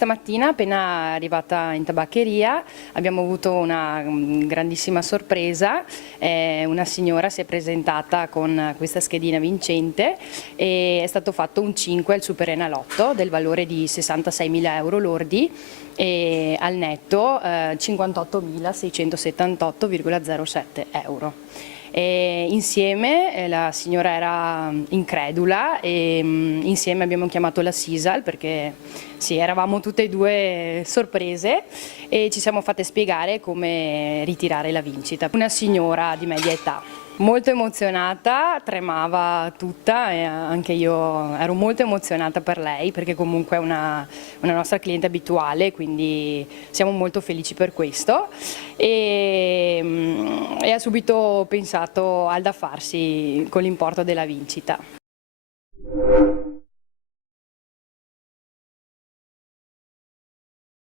Stamattina, appena arrivata in tabaccheria, abbiamo avuto una grandissima sorpresa. Una signora si è presentata con questa schedina vincente e è stato fatto un 5 al Superenalotto del valore di 66.000 euro lordi e al netto 58.678,07 euro. E insieme la signora era incredula e insieme abbiamo chiamato la Sisal perché sì, eravamo tutte e due sorprese e ci siamo fatte spiegare come ritirare la vincita. Una signora di media età, molto emozionata, tremava tutta e anche io ero molto emozionata per lei perché comunque è una nostra cliente abituale, quindi siamo molto felici per questo e ha subito pensato al da farsi con l'importo della vincita.